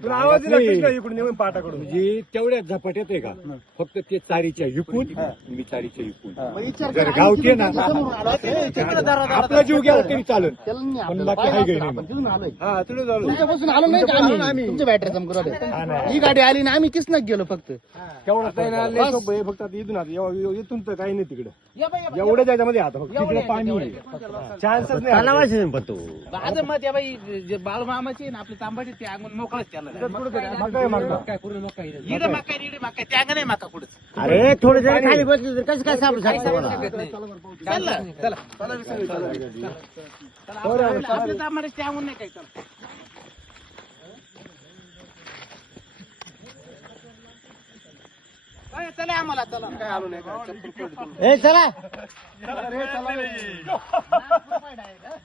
तुला आवाज दिला इकडून येऊन पाटाकडून म्हणजे तेवढ्याच झपाट येते का फक्त ते चारीच्या विकून मी चारीच्या विकून जर गावचे ना आपला जीव गेला तरी चालेल पण बाकी आहे काही नाही. हा तुला झालं तुमच्यापासून आलो नाही आम्ही तुमच्या बॅटरी चमकू ही गाडी आली ना आम्ही किसनच गेलो फक्त तेवढं फक्त आता इथून इथून तर काही नाही तिकडे एवढ्या त्याच्यामध्ये आता फक्त तिकडे पाणी चान्सच नाही. माझं मत या बाई बाळमामाची ना आपली तांबाटी ते अंगून मोकळच त्याला इडे मका त्या अंग नाही मका कुठे अरे थोडं जरी खाली बसली तर कसं काय सापडू शकतो आपल्या तांबाटी त्या अंगून नाही काही चला चला आम्हाला चला काय आलो नाही ए चला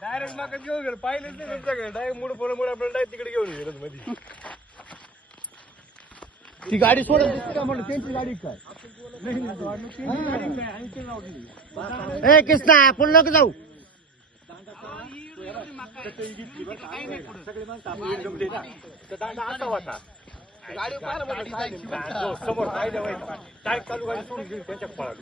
डायरेक्ट माका घेऊन गेलो पाहिलेच नाही तुमच्याकडे डायरेक्ट मुड आपल्याला डायरेक्ट तिकडे घेऊन गेलो मध्ये ती गाडी सोडत दिसते का म्हणलं त्यांची गाडी काय ए कृष्णा आपण नको जाऊ समोर काय चालू गाडी सोडून गेली त्यांच्या पळाली